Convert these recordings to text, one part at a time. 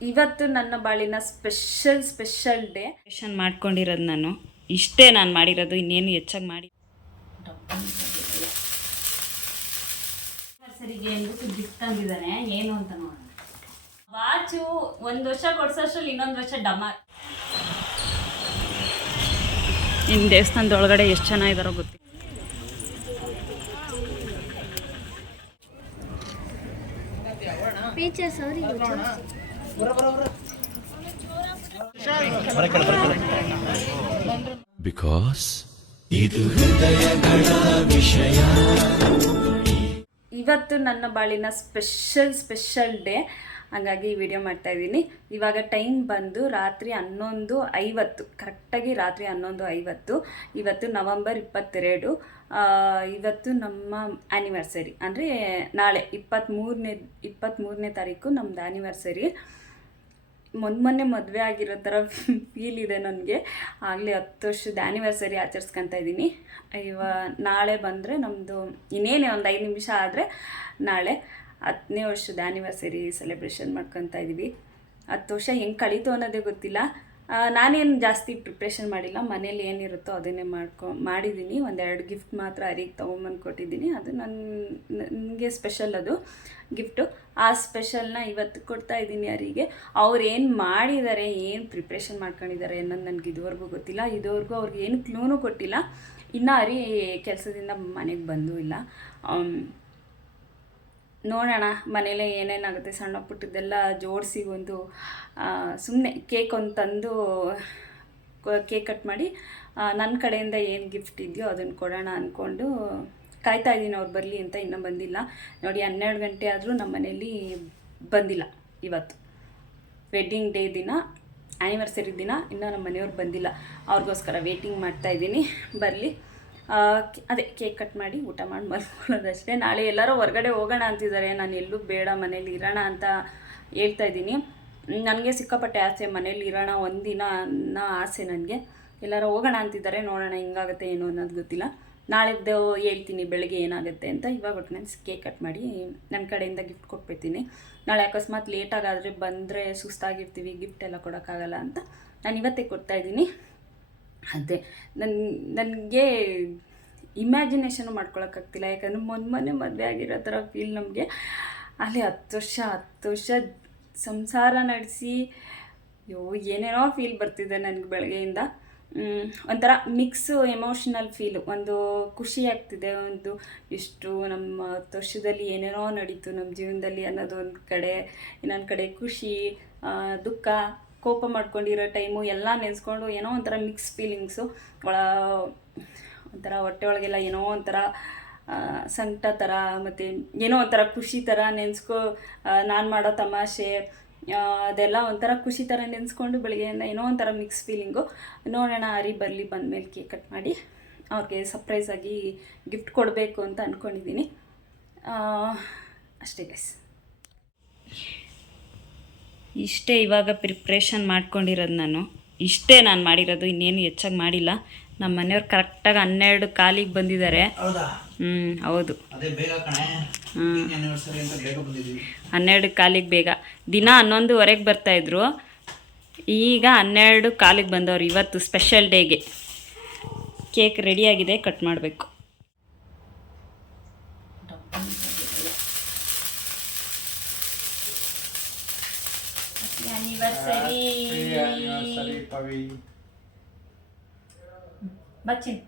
ಇವತ್ತು ನನ್ನ ಬಾಳಿನ ಸ್ಪೆಷಲ್ ಸ್ಪೆಷಲ್ ಡೇ. ಸ್ಪೆಷಲ್ ಮಾಡ್ಕೊಂಡಿರೋದು ನಾನು. ಇಷ್ಟೇ ನಾನು ಮಾಡಿರೋದು ಇನ್ನೇನು ಹೆಚ್ಚಾಗಿ ಮಾಡಿ ಸರಿಗೆ ಅಂದ್ಬಿಟ್ಟು ಗಿಫ್ಟ್ ತಂದಿದ್ದಾನೆ. ಏನು ಅಂತ ನೋಡೋಣ. ವಾಚು ಒಂದು ವರ್ಷ ಕೊಡ್ಸೋಷ್ಟ್ರಲ್ಲಿ ಇನ್ನೊಂದು ವರ್ಷ ಡಮಾರ್ ಇನ್ನು ದೇವಸ್ಥಾನದ ಒಳಗಡೆ ಎಷ್ಟು ಚೆನ್ನಾಗಿದಾರೋ ಗೊತ್ತಿಲ್ಲ ಹೃದಯಗಳ because ಇವತ್ತು ನನ್ನ ಬಾಳಿನ ಸ್ಪೆಷಲ್ ಸ್ಪೆಷಲ್ ಡೇ. ಹಾಗಾಗಿ ಈ ವಿಡಿಯೋ ಮಾಡ್ತಾ ಇದ್ದೀನಿ. ಇವಾಗ ಟೈಮ್ ಬಂದು ರಾತ್ರಿ ಹನ್ನೊಂದು ಐವತ್ತು. ಕರೆಕ್ಟಾಗಿ ರಾತ್ರಿ ಹನ್ನೊಂದು ಐವತ್ತು. ಇವತ್ತು ನವಂಬರ್ ಇಪ್ಪತ್ತೆರಡು. ಇವತ್ತು ನಮ್ಮ ಆ್ಯನಿವರ್ಸರಿ ಅಂದರೆ ನಾಳೆ ಇಪ್ಪತ್ತ್ಮೂರನೇ ಇಪ್ಪತ್ತ್ಮೂರನೇ ತಾರೀಕು ನಮ್ಮದು ಆ್ಯನಿವರ್ಸರಿ ಮೊನ್ನೆ ಮೊನ್ನೆ ಮದುವೆ ಆಗಿರೋ ಥರ ಫೀಲ್ ಇದೆ ನನಗೆ. ಆಗಲೇ ಹತ್ತು ವರ್ಷದ ಆ್ಯನಿವರ್ಸರಿ ಆಚರಿಸ್ಕೊತಾ ಇದ್ದೀನಿ. ಇವ ನಾಳೆ ಬಂದರೆ ನಮ್ಮದು ಇನ್ನೇನೇ ಒಂದು ಐದು ನಿಮಿಷ ಆದರೆ ನಾಳೆ ಹತ್ತನೇ ವರ್ಷದ ಆ್ಯನಿವರ್ಸರಿ ಸೆಲೆಬ್ರೇಷನ್ ಮಾಡ್ಕೊತಾ ಇದ್ದೀವಿ ಹತ್ತು ವರ್ಷ ಹೆಂಗೆ ಕಳೀತು ಅನ್ನೋದೇ ಗೊತ್ತಿಲ್ಲ. ನಾನೇನು ಜಾಸ್ತಿ ಪ್ರಿಪ್ರೇಷನ್ ಮಾಡಿಲ್ಲ. ಮನೇಲಿ ಏನಿರುತ್ತೋ ಅದನ್ನೇ ಮಾಡ್ಕೊ ಮಾಡಿದ್ದೀನಿ ಒಂದೆರಡು ಗಿಫ್ಟ್ ಮಾತ್ರ ಅರಿಗೆ ತೊಗೊಂಬಂದು ಕೊಟ್ಟಿದ್ದೀನಿ ಅದು ನನ್ನ ನನಗೆ ಸ್ಪೆಷಲ್ ಅದು. ಗಿಫ್ಟು ಆ ಸ್ಪೆಷಲ್ನ ಇವತ್ತು ಕೊಡ್ತಾ ಇದ್ದೀನಿ ಅರಿಗೆ ಅವ್ರು ಏನು ಮಾಡಿದ್ದಾರೆ ಏನು ಪ್ರಿಪ್ರೇಷನ್ ಮಾಡ್ಕೊಂಡಿದ್ದಾರೆ ಅನ್ನೋದು ನನಗೆ ಇದುವರೆಗೂ ಗೊತ್ತಿಲ್ಲ. ಇದುವರೆಗೂ ಅವ್ರಿಗೆ ಏನು ಕ್ಲೂನು ಕೊಟ್ಟಿಲ್ಲ. ಇನ್ನೂ ಅರಿ ಕೆಲಸದಿಂದ ಮನೆಗೆ ಬಂದೂ ಇಲ್ಲ. ನೋಡೋಣ, ಮನೇಲೆ ಏನೇನಾಗುತ್ತೆ? ಸಣ್ಣ ಪುಟ್ಟದ್ದೆಲ್ಲ ಜೋಡಿಸಿ ಒಂದು ಸುಮ್ಮನೆ ಕೇಕ್ ಒಂದು ತಂದು ಕೇಕ್ ಕಟ್ ಮಾಡಿ ನನ್ನ ಕಡೆಯಿಂದ ಏನು ಗಿಫ್ಟ್ ಇದೆಯೋ ಅದನ್ನು ಕೊಡೋಣ ಅಂದ್ಕೊಂಡು ಕಾಯ್ತಾ ಇದ್ದೀನಿ ಅವ್ರು ಬರಲಿ ಅಂತ ಇನ್ನೂ ಬಂದಿಲ್ಲ. ನೋಡಿ, ಹನ್ನೆರಡು ಗಂಟೆ ಆದರೂ ನಮ್ಮ ಮನೇಲಿ ಬಂದಿಲ್ಲ ಇವತ್ತು. ವೆಡ್ಡಿಂಗ್ ಡೇ ದಿನ ಆ್ಯನಿವರ್ಸರಿ ದಿನ, ಇನ್ನೂ ನಮ್ಮ ಮನೆಯವ್ರು ಬಂದಿಲ್ಲ. ಅವ್ರಿಗೋಸ್ಕರ ವೇಟಿಂಗ್ ಮಾಡ್ತಾ ಇದ್ದೀನಿ. ಬರಲಿ. ಅದೇ ಕೇಕ್ ಕಟ್ ಮಾಡಿ ಊಟ ಮಾಡಿ ಮಲ್ಕೊಳ್ಳೋದಷ್ಟೇ. ನಾಳೆ ಎಲ್ಲರೂ ಹೊರಗಡೆ ಹೋಗೋಣ ಅಂತಿದ್ದಾರೆ. ನಾನು ಎಲ್ಲೂ ಬೇಡ, ಮನೇಲಿ ಇರೋಣ ಅಂತ ಹೇಳ್ತಾ ಇದ್ದೀನಿ. ನನಗೆ ಸಿಕ್ಕಾಪಟ್ಟೆ ಆಸೆ, ಮನೇಲಿ ಇರೋಣ ಒಂದಿನ ಅನ್ನೋ ಆಸೆ ನನಗೆ. ಎಲ್ಲರೂ ಹೋಗೋಣ ಅಂತಿದ್ದಾರೆ. ನೋಡೋಣ ಹಿಂಗಾಗುತ್ತೆ ಏನು ಅನ್ನೋದು ಗೊತ್ತಿಲ್ಲ. ನಾಳೆದ್ದು ಹೇಳ್ತೀನಿ ಬೆಳಗ್ಗೆ ಏನಾಗುತ್ತೆ ಅಂತ. ಇವಾಗ ಒಟ್ಟು ನಾನು ಕೇಕ್ ಕಟ್ ಮಾಡಿ ನನ್ನ ಕಡೆಯಿಂದ ಗಿಫ್ಟ್ ಕೊಟ್ಬಿಡ್ತೀನಿ. ನಾಳೆ ಅಕಸ್ಮಾತ್ ಲೇಟಾಗಾದರೆ ಬಂದರೆ ಸುಸ್ತಾಗಿರ್ತೀವಿ ಗಿಫ್ಟ್ ಎಲ್ಲ ಕೊಡೋಕ್ಕಾಗಲ್ಲ ಅಂತ ನಾನು ಇವತ್ತೇ ಕೊಡ್ತಾ ಇದ್ದೀನಿ. ಅದೇ ನನ್ನ ನನಗೆ ಇಮ್ಯಾಜಿನೇಷನು ಮಾಡ್ಕೊಳಕ್ಕಾಗ್ತಿಲ್ಲ. ಯಾಕಂದರೆ ಮೊನ್ನೆ ಮೊನ್ನೆ ಮದುವೆ ಆಗಿರೋ ಥರ ಫೀಲ್ ನಮಗೆ. ಅಲ್ಲಿ ಹತ್ತು ವರ್ಷ ಹತ್ತು ವರ್ಷ ಸಂಸಾರ ನಡೆಸಿ, ಅಯ್ಯೋ, ಏನೇನೋ ಫೀಲ್ ಬರ್ತಿದೆ ನನಗೆ ಬೆಳಗ್ಗೆಯಿಂದ. ಒಂಥರ ಮಿಕ್ಸು ಎಮೋಷನಲ್ ಫೀಲು ಒಂದು ಖುಷಿ ಆಗ್ತಿದೆ, ಒಂದು ಇಷ್ಟು ನಮ್ಮ ಹತ್ತು ಏನೇನೋ ನಡೀತು ನಮ್ಮ ಜೀವನದಲ್ಲಿ ಅನ್ನೋದು ಒಂದು ಕಡೆ, ಇನ್ನೊಂದು ಕಡೆ ಖುಷಿ ದುಃಖ, ಕೋಪ ಮಾಡ್ಕೊಂಡಿರೋ ಟೈಮು ಎಲ್ಲ ನೆನೆಸ್ಕೊಂಡು ಏನೋ ಒಂಥರ ಮಿಕ್ಸ್ ಫೀಲಿಂಗ್ಸು ಒಳ, ಒಂಥರ ಹೊಟ್ಟೆ ಒಳಗೆಲ್ಲ ಏನೋ ಒಂಥರ ಸಂಕಟ ಥರ ಮತ್ತು ಏನೋ ಒಂಥರ ಖುಷಿ ಥರ ನೆನೆಸ್ಕೊ ನಾನು ಮಾಡೋ ತಮಾಷೆ ಅದೆಲ್ಲ ಒಂಥರ ಖುಷಿ ಥರ ನೆನೆಸ್ಕೊಂಡು ಬೆಳಗ್ಗೆಯಿಂದ ಏನೋ ಒಂಥರ ಮಿಕ್ಸ್ ಫೀಲಿಂಗು ನೋಡೋಣ ಅರಿ ಬರಲಿ ಬಂದಮೇಲೆ ಕೇಕ್ ಕಟ್ ಮಾಡಿ ಅವ್ರಿಗೆ ಸರ್ಪ್ರೈಸಾಗಿ ಗಿಫ್ಟ್ ಕೊಡಬೇಕು ಅಂತ ಅಂದ್ಕೊಂಡಿದ್ದೀನಿ ಅಷ್ಟೇ ಗೈಸ್ ಇಷ್ಟೇ ಇವಾಗ ಪ್ರಿಪ್ರೇಷನ್ ಮಾಡ್ಕೊಂಡಿರೋದು ನಾನು. ಇಷ್ಟೇ ನಾನು ಮಾಡಿರೋದು ಇನ್ನೇನು ಹೆಚ್ಚಾಗಿ ಮಾಡಿಲ್ಲ. ನಮ್ಮ ಮನೆಯವ್ರು ಕರೆಕ್ಟಾಗಿ ಹನ್ನೆರಡು ಕಾಲಿಗೆ ಬಂದಿದ್ದಾರೆ. ಹೌದಾ? ಹ್ಞೂ ಹೌದು. ಅದೇ ಬೇಗ ಕಣೆ. ಆನಿವರ್ಸರಿ ಅಂತ ಬೇಗ ಬಂದಿದ್ದೀವಿ. ಹನ್ನೆರಡು ಕಾಲಿಗೆ ಬೇಗ. ದಿನ ಹನ್ನೊಂದುವರೆಗೆ ಬರ್ತಾಯಿದ್ರು ಈಗ ಹನ್ನೆರಡು ಕಾಲಿಗೆ ಬಂದವರು ಇವತ್ತು ಸ್ಪೆಷಲ್ ಡೇಗೆ ಕೇಕ್ ರೆಡಿಯಾಗಿದೆ ಕಟ್ ಮಾಡಬೇಕು. ಬಚ್ಚಿನ್.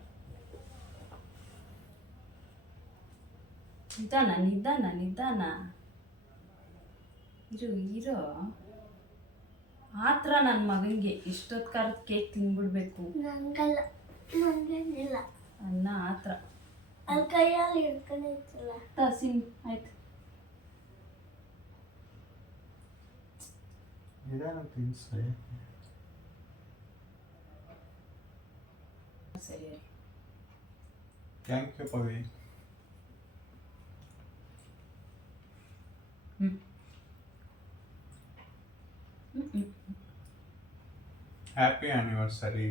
ನಿಧಾನ ನಿಧಾನ ನಿಧಾನ ಇರು ಇರೋ. ಆ ಥರ ನನ್ನ ಮಗನಿಗೆ ಇಷ್ಟೊತ್ತು ಕಾರದ ಕೇಕ್ ತಿನ್ಬಿಡ್ಬೇಕು. ನಂಗಲ್ಲ ನಂಗೇನಿಲ್ಲ ಅನ್ನ ಆ ಥರ ಅಲ್ಲಿ ಕೈಯಲ್ಲಿ ತಸಿನ್ ಆಯ್ತು. ಸರಿ. Thank you Pavi. Happy anniversary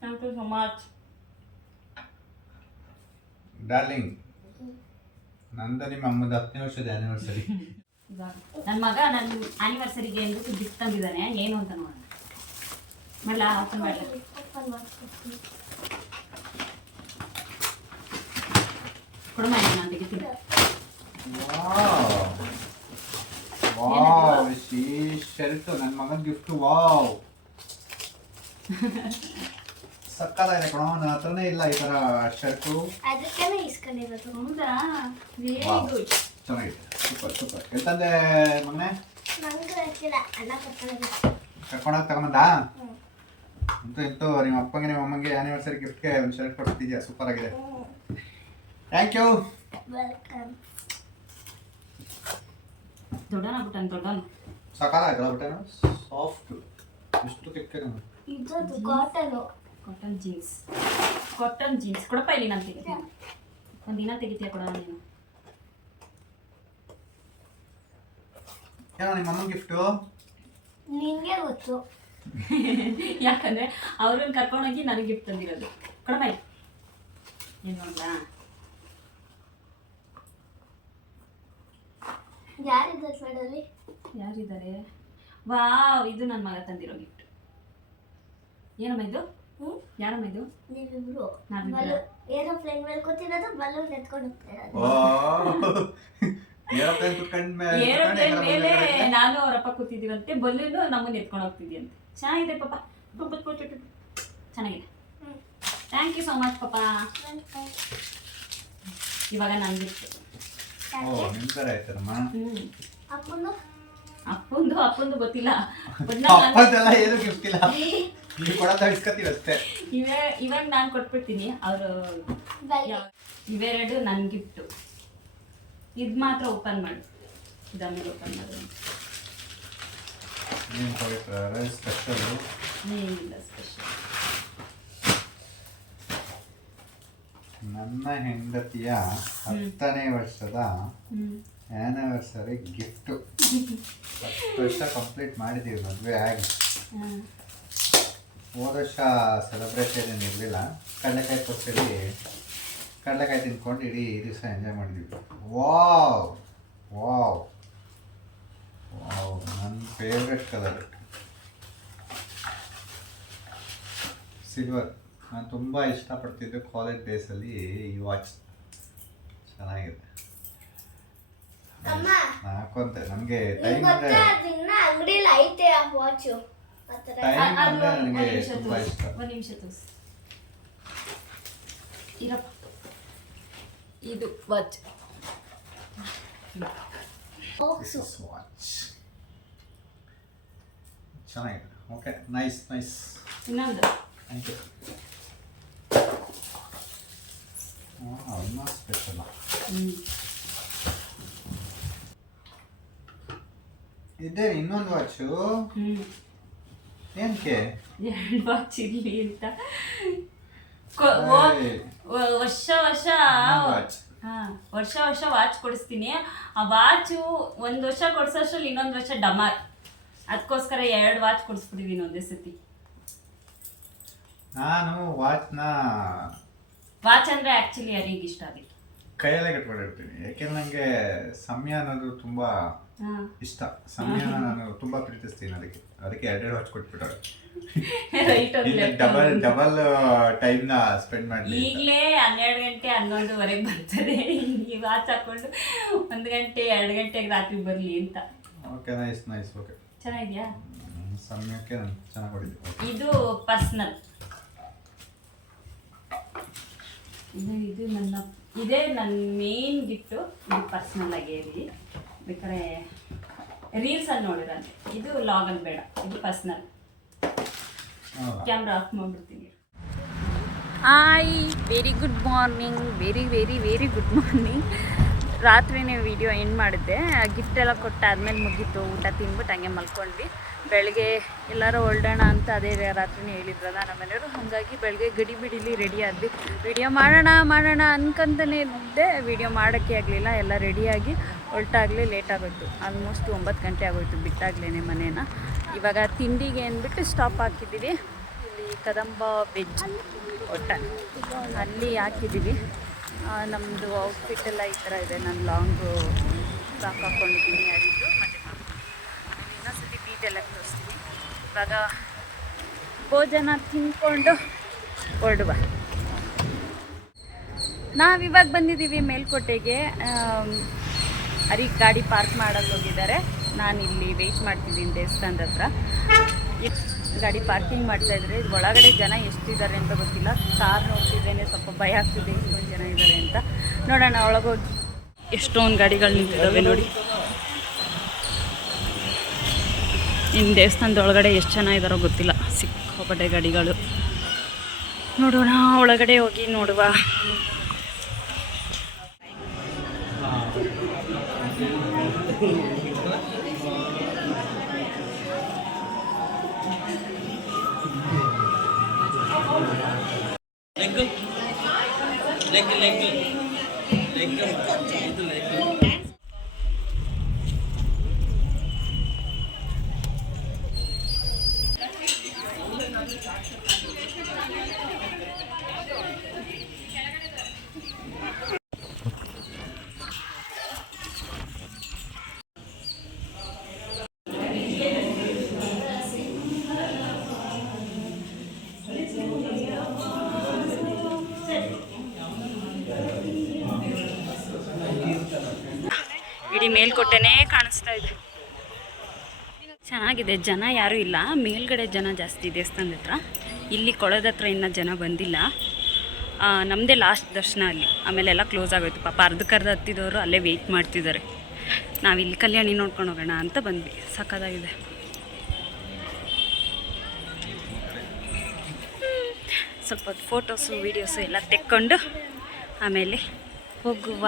thank you so much darling ನಂದ ನಿಮ್ಮ ಅಮ್ಮದ ಹತ್ತನೇ ವರ್ಷದ ಆನಿವರ್ಸರಿ ಇವಾಗ ನನ್ನ ಮಗ ನನ್ನ ಆನಿವರ್ಸರಿಗೆ ಅಂದ್ಬಿಟ್ಟು ಗಿಫ್ಟ್ ತಂದಿದ್ದಾನೆ? ಏನು ಅಂತ ನೋಡೋಣ. ಮಾಡಲ ಓಪನ್ ಮಾಡಲ? ಓಪನ್ ಮಾಡ್ಕೊಡ್ತೀನಿ ಕೊಡು ಮಾಡಿ ನಾನು ತೆಗಿತೀನಿ ವಾವ್ ಈ ಶರ್ಟ್ ನನ್ನ ಮಗನ ಗಿಫ್ಟ್ ವಾವ್ ಸಕ್ಕತ್ತಾಗಿದೆ ಕಣೋ ನನ್ನ ಹತ್ರನೇ ಇಲ್ಲ ಈ ತರ ಶರ್ಟು ಅದಕ್ಕೆ ಇಸ್ಕೊಂಡಿರೋದು ಹೌದಾ? ವೆರಿ. ಗುಡ್ ಚೆನ್ನಾಗಿದೆ. ಸೂಪರ್ ಸೂಪರ್ ಎಂತಂದೆ ಮೊನ್ನೆ? ನಂಗೆ ಗೊತ್ತಿಲ್ಲ ಅಣ್ಣ ಕರ್ಕೊಂಡೋಗಿ ತಗೊಂಬಂದ? ಅಂತೂ ಇಂತೂ ನಿಮ್ಮ ಅಪ್ಪಗೆ ನಿಮ್ಮ ಅಮ್ಮಂಗೆ ಆನಿವರ್ಸರಿ ಗಿಫ್ಟ್ಗೆ ಒಂದು ಶರ್ಟ್ ಕೊಡ್ತಿದ್ಯಾ? ಸೂಪರ್ ಆಗಿದೆ. ಥ್ಯಾಂಕ್ ಯು ವೆಲ್ಕಮ್ ದೊಡ್ಡನ. ಬಿಟ್ಟನ್ ದೊಡ್ಡನ ಸಕಾಲಾಯ್ತಲ್ಲ ಬಟ್ಟೆ? ಸಾಫ್ಟ್. ಎಷ್ಟು ತಿಕ್ಕ ಇದೊಂದು cotton cotton jeans cotton jeans ಕೊಡಪ್ಪ ಇಲ್ಲಿ ನಾನು ತೆಗಿತೀನಿ. ಒಂದು ದಿನ ತೆಗಿತೀಯ ಕೊಡ ನೀನು? ಏನೋ ನಿಮ್ಮ ಅಮ್ಮನ ಗಿಫ್ಟು ನಿಂಗೆ ಗೊತ್ತು. ಯಾಕಂದ್ರೆ ಅವ್ರನ್ನ ಕರ್ಕೊಂಡೋಗಿ ನನಗೆ ಗಿಫ್ಟ್ ತಂದಿರೋದು. ಕೊಡಪ್ಪ ಏನು ನೋಡ್ಲಾ ಯಾರಿದ್ದಾರೆ ಫೋನಲ್ಲಿ ಯಾರಿದ್ದಾರೆ? ವಾವ್ ಇದು ನನ್ನ ಮಗ ತಂದಿರೋ ಗಿಫ್ಟ್ ಏನಮ್ಮ ಇದು? ಹ್ಞೂ ಯಾರಮ್ಮ ಇದು? ನೀವಿಬ್ರು. ನಾವಿಬ್ರಾ? ಏರೋಪ್ಲೇನ್ ಮೇಲೆ ಕೂತಿರೋದು ಬಲೂನ್ ಎತ್ಕೊಂಡು ಏರೋಪ್ಲೇನ್ ಮೇಲೆ ನಾನು ಅವರಪ್ಪ ಕೂತಿದ್ದೀವಂತೆ ಬಲ್ಲೂನು ನಮ್ಮನ್ನ ಎತ್ಕೊಂಡು ಹೋಗ್ತಿದ್ಯಂತೆ. ಚೆನ್ನಾಗಿದೆ ಪಾಪ. ಚೆನ್ನಾಗಿದೆ. ಥ್ಯಾಂಕ್ ಯು ಸೋ ಮಚ್ ಪಾಪ. ಇವಾಗ ನಾನು ಓ ನಿಮ್ ತರ ಆಯ್ತಮ್ಮ ಅಪ್ಪಂದು? ಅಪ್ಪಂದು ಗೊತ್ತಿಲ್ಲ. ಒಟ್ನಲ್ಲಿ ನಾನು- ಅಪ್ಪದೆಲ್ಲ ಏನು ಗಿಫ್ಟ್ ಇಲ್ಲ ನೀವು ಅಷ್ಟೇ. ಇವೇ ಇವಾಗ ನಾನು ಕೊಟ್ಬಿಡ್ತೀನಿ. ಅವರು ಇವೆರಡು ನನ್ನ ಗಿಫ್ಟು ಇದು ಮಾತ್ರ ಓಪನ್ ಮಾಡಿ. ಇದನ್ನು ಓಪನ್ ಮಾಡು. ಏನು ಪವಿತ್ರ ಸ್ಪೆಷಲ್ ಏನಿಲ್ಲ ಸ್ಪೆಷಲ್ ನನ್ನ ಹೆಂಡತಿಯ ಹತ್ತನೇ ವರ್ಷದ ಆನಿವರ್ಸರಿ ಆ್ಯನಿವರ್ಸರಿ ಗಿಫ್ಟು ಹತ್ತು ವರ್ಷ ಕಂಪ್ಲೀಟ್ ಮಾಡಿದ್ದೀವಿ ಮದುವೆ ಆಗಿ. ಹೋದ ವರ್ಷ ಸೆಲೆಬ್ರೇಷನ್ ಏನು ಇರಲಿಲ್ಲ. ಕಡಲೆಕಾಯಿ ಕೊಚ್ಚಲಿ ಕಡಲೆಕಾಯಿ ತಿನ್ಕೊಂಡು ಇಡೀ ದಿವಸ ಎಂಜಾಯ್ ಮಾಡಿದ್ವಿ. ವಾವ್! ವಾವ್! ವಾವ್! ನನ್ನ ಫೇವ್ರೆಟ್ ಕಲರ್ ಸಿಲ್ವರ್ ನಾನು ತುಂಬ ಇಷ್ಟಪಡ್ತಿದ್ದೆ ಕಾಲೇಜ್ ಡೇಸಲ್ಲಿ ಈ ವಾಚ್ ಚೆನ್ನಾಗಿದೆ ಅಮ್ಮ ಹಾಕೊಂತೆ ನಮಗೆ ಟೈಮ್ ಅಂದರೆ ಗೊತ್ತಾ ದಿನ ಅಂಗಡಿಲಿ ಐತೆ ಆ ವಾಚು ಆ ಥರ. ಟೈಮ್ ಅಂದರೆ ನನಗೆ ನಿಮಿಷ ತುಂಬ ಇಷ್ಟ. ಒಂದು ನಿಮಿಷ ತೋರಿಸು. ಇರಪ್ಪ. ಇದು ವಾಚ್ ವಾಚ್ ಚೆನ್ನಾಗಿದೆ. ಓಕೆ ನೈಸ್ ನೈಸ್ ಇನ್ನೊಂದು. ಥ್ಯಾಂಕ್ ಯು ಅನ್ನ ಸ್ಪೆಷಲ್ ಹ್ಞೂ ಇನ್ನೊಂದು ವಾಚು ಏನಕ್ಕೆ? ಎರಡು ವಾಚ್ ಇರಲಿ ಅಂತ. ಕೊ- ಓ- ವ- ವರ್ಷ ವರ್ಷ. ವಾಚ್ ಹಾ ವರ್ಷ ವರ್ಷ ವಾಚ್ ಕೊಡಿಸ್ತೀನಿ. ಆ ವಾಚು ಒಂದು ವರ್ಷ ಕೊಡ್ಸೋಷ್ಟ್ರಲ್ಲಿ ಇನ್ನೊಂದು ವರ್ಷ ಡಮಾರ್. ಅದಕ್ಕೋಸ್ಕರ ಎರಡು ವಾಚ್ ಕೊಡಿಸ್ಬಿಟ್ಟಿದ್ದೀನಿ ಒಂದೇ ಸತಿ. ನಾನು ವಾಚ್ನ ವಾಚ್ ಅಂದ್ರೆ ಆಕ್ಚುಲಿ ಯಾರಿಗೆ ಇಷ್ಟ ಅದಕ್ಕೆ ಕೈಯಲ್ಲೇ ಕಟ್ಕೊಂಡಿರ್ತೀನಿ. ಯಾಕೆಂದ್ರೆ ನನಗೆ ಸಮಯ ಅನ್ನೋದು ತುಂಬಾ ಇಷ್ಟ. ಸಮಯನ ನಾನು ತುಂಬಾ ಪ್ರೀತಿಸ್ತೀನಿ ಅದಕ್ಕೆ. ಅದಕ್ಕೆ ಎರಡೆರಡು ವಾಚ್ ಕೊಟ್ಬಿಟ್ಟವ್ರೆ. ರೈಟ್ ಡಬಲ್ ಡಬಲ್ನ ಸ್ಪೆಂಡ್ ಮಾಡಲಿ ಈಗಲೇ ಹನ್ನೆರಡು ಗಂಟೆ ಹನ್ನೊಂದುವರೆಗೆ ಬರ್ತದೆ ಈ ವಾಚ್ ಹಾಕೊಂಡು ಒಂದು ಗಂಟೆ ಎರಡು ಗಂಟೆಗೆ ರಾತ್ರಿ ಬರಲಿ ಅಂತ. ಓಕೆ ನೈಸ್ ನೈಸ್ ಓಕೆ ಚೆನ್ನಾಗಿದ್ಯಾ? ಸಮಯಕ್ಕೆ ನಾನು ಚೆನ್ನಾಗಿ ಇದು ಪರ್ಸ್ನಲ್ ಇದು ಇದು ನನ್ನ ಇದೇ ನನ್ನ ಮೇನ್ ಗಿಫ್ಟು ಇದು ಪರ್ಸ್ನಲ್ ಆಗಿ ಇರಲಿ ಬೇಕಾದ್ರೆ ರೀಲ್ಸಲ್ಲಿ ನೋಡಿರಂತೆ. ಇದು ಲಾಗಲ್ ಬೇಡ ಇದು ಪರ್ಸ್ನಲ್ ಕ್ಯಾಮ್ರಾ ಆಫ್ ಮಾಡಿಬಿಡ್ತೀನಿ. Hi very good morning very very very good morning ರಾತ್ರಿನೇ ವಿಡಿಯೋ ಎಂಡ್ ಮಾಡಿದ್ದೆ. ಗಿಫ್ಟ್ ಎಲ್ಲ ಕೊಟ್ಟಾದ್ಮೇಲೆ ಮುಗೀತು. ಊಟ ತಿಂದ್ಬಿಟ್ಟು ಹಂಗೆ ಮಲ್ಕೊಂಡ್ವಿ. ಬೆಳಗ್ಗೆ ಎಲ್ಲರೂ ಹೊರಡೋಣ ಅಂತ ಅದೇ ರಾತ್ರಿನೇ ಹೇಳಿದ್ರಲ್ಲ ನಮ್ಮ ಮನೆಯವರು. ಹಾಗಾಗಿ ಬೆಳಗ್ಗೆ ಗಡಿ ಬಿಡಿಲಿ ರೆಡಿ ಆದ್ವಿ. ವಿಡಿಯೋ ಮಾಡೋಣ ಮಾಡೋಣ ಅನ್ಕೊಂತಾನೆ ಇದ್ದೆ. ವಿಡಿಯೋ ಮಾಡೋಕ್ಕೆ ಆಗಲಿಲ್ಲ. ಎಲ್ಲ ರೆಡಿಯಾಗಿ ಹೊರಟಾಗಲೇ ಲೇಟ್ ಆಗೋಯ್ತು. ಆಲ್ಮೋಸ್ಟ್ ಒಂಬತ್ತು ಗಂಟೆ ಆಗೋಯ್ತು ಬಿಟ್ಟಾಗ್ಲೇ ಮನೇನ. ಇವಾಗ ತಿಂಡಿಗೆ ಅಂದ್ಬಿಟ್ಟು ಸ್ಟಾಪ್ ಹಾಕಿದ್ದೀವಿ. ಇಲ್ಲಿ ಕದಂಬ ವೆಜ್ ಹೋಟೆಲ್ ಅಲ್ಲಿ ಹಾಕಿದ್ದೀವಿ. ನಮ್ಮದು ಔಟ್ಫಿಟ್ ಎಲ್ಲ ಈ ಥರ ಇದೆ. ನಾನು ಲಾಂಗು ಫ್ರಾಕ್ ಹಾಕ್ಕೊಂಡಿದ್ದೀನಿ ಯಾರಿದ್ದು ಮತ್ತು ಇನ್ನೊಂದ್ಸತಿ ಬೀಟ್ ಎಲ್ಲ ತೋರಿಸ್ತೀನಿ. ಇವಾಗ ಭೋಜನ ತಿಂದ್ಕೊಂಡು ಹೊರಡುವ. ನಾವಿವಾಗ ಬಂದಿದ್ದೀವಿ ಮೇಲ್ಕೋಟೆಗೆ. ಅರಿ ಗಾಡಿ ಪಾರ್ಕ್ ಮಾಡಲು ಹೋಗಿದ್ದಾರೆ. ನಾನಿಲ್ಲಿ ವೆಯ್ಟ್ ಮಾಡ್ತಿದ್ದೀನಿ ದೇವಸ್ಥಾನದ ಹತ್ರ. ಗಾಡಿ ಪಾರ್ಕಿಂಗ್ ಮಾಡ್ತಾ ಇದ್ರೆ ಒಳಗಡೆ ಜನ ಎಷ್ಟಿದ್ದಾರೆ ಅಂತ ಗೊತ್ತಿಲ್ಲ. ಕಾರ್ ನೋಡ್ತಿದ್ದೇನೆ, ಸ್ವಲ್ಪ ಭಯ ಆಗ್ತಿದೆ ಎಷ್ಟೊಂದು ಜನ ಇದ್ದಾರೆ ಅಂತ. ನೋಡೋಣ ಒಳಗೋಗಿ ಎಷ್ಟೊಂದು ಗಾಡಿಗಳು ನಿಂತಿದ್ದಾವೆ ನೋಡಿ. ಇನ್ನು ದೇವಸ್ಥಾನದ ಒಳಗಡೆ ಎಷ್ಟು ಜನ ಇದ್ದಾರೋ ಗೊತ್ತಿಲ್ಲ. ಸಿಕ್ಕಾಪಟ್ಟೆ ಗಾಡಿಗಳು. ನೋಡೋಣ, ಒಳಗಡೆ ಹೋಗಿ ನೋಡುವ. ಇಡೀ ಮೇಲ್ಕೋಟೆನೇ ಕಾಣಿಸ್ತಾ ಇದೆ. ಚೆನ್ನಾಗಿದೆ. ಜನ ಯಾರೂ ಇಲ್ಲ. ಮೇಲ್ಗಡೆ ಜನ ಜಾಸ್ತಿ ದೇವಸ್ಥಾನದ ಹತ್ರ. ಇಲ್ಲಿ ಕೊಳದ ಹತ್ರ ಇನ್ನೂ ಜನ ಬಂದಿಲ್ಲ. ನಮ್ಮದೇ ಲಾಸ್ಟ್ ದರ್ಶನ ಅಲ್ಲಿ. ಆಮೇಲೆ ಎಲ್ಲ ಕ್ಲೋಸ್ ಆಗೋಯ್ತು. ಪಾಪ ಅರ್ಧಕ್ಕರ್ಧ ಹತ್ತಿದವರು ಅಲ್ಲೇ ವೆಯ್ಟ್ ಮಾಡ್ತಿದ್ದಾರೆ. ನಾವಿಲ್ಲಿ ಕಲ್ಯಾಣಿ ನೋಡ್ಕೊಂಡು ಹೋಗೋಣ ಅಂತ ಬಂದ್ವಿ. ಸಕ್ಕದಾಗಿದೆ ಸ್ವಲ್ಪ ಫೋಟೋಸು ವೀಡಿಯೋಸು ಎಲ್ಲ ತೆಕ್ಕೊಂಡು ಆಮೇಲೆ ಹೋಗುವ.